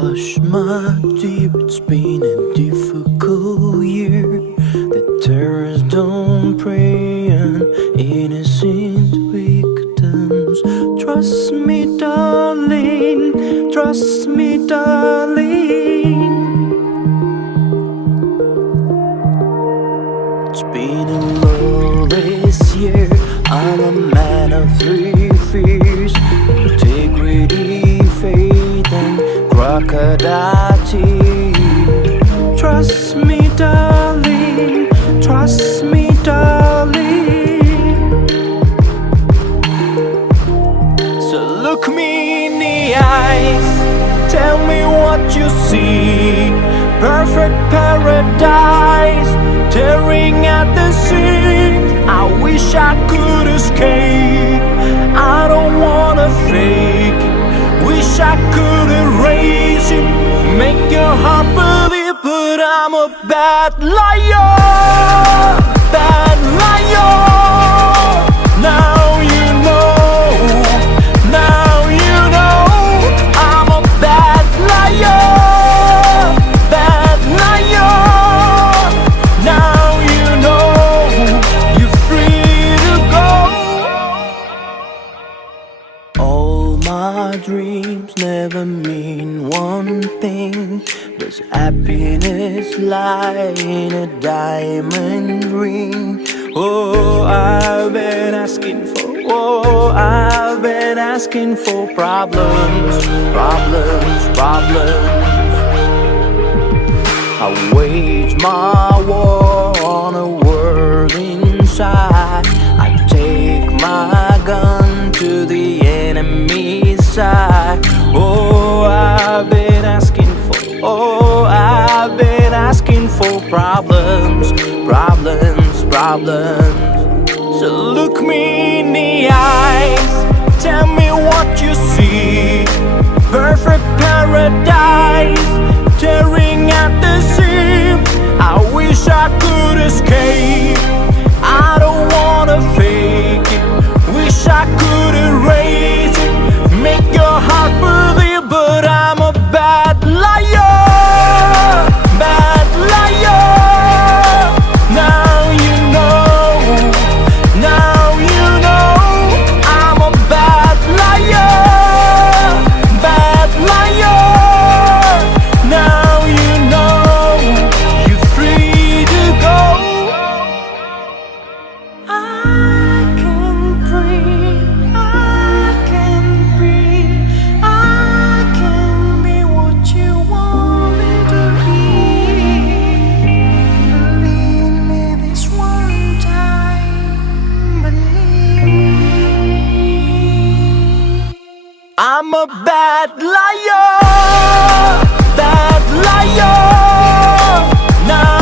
Hush, my dear, it's been a difficult year. The terrorists don't prey on innocent victims. Trust me, darling, trust me, darling. It's been a lawless year. I'm a man of three fears: integrity, faith, and crocodile tears. Trust me, darling, trust me, darling. So look me in the eyes, tell me what you see. Perfect paradise, tearing at the seams. I wish I could escape. I don't wanna fake it. Wish I could erase it, make your heart believe, but I'm a bad liar, bad liar. Now you know, now you know, I'm a bad liar, bad liar. Now you know, you're free to go. All my dreams never mean one thing. Does happiness lie in a diamond ring? Oh, I've been asking for, oh, I've been asking for problems, problems, problems. I wage my war on a world inside. I take my gun to the enemy's side. Oh, I've been asking for, oh, I've been asking for problems, problems, problems. So look me in the eyes, tell me what you see. Perfect paradise, tearing at the seams. I wish I could escape. I don't wanna fake it. Wish I could erase it, make your heart believe, but I'm a bad liar, bad liar. Now you know, now you know, I'm a bad liar, bad liar. Now you know, you're free to go. I can breathe, I can breathe, I can be what you want me to be. Believe me this one time, believe me. I'm a bad liar, bad liar. Now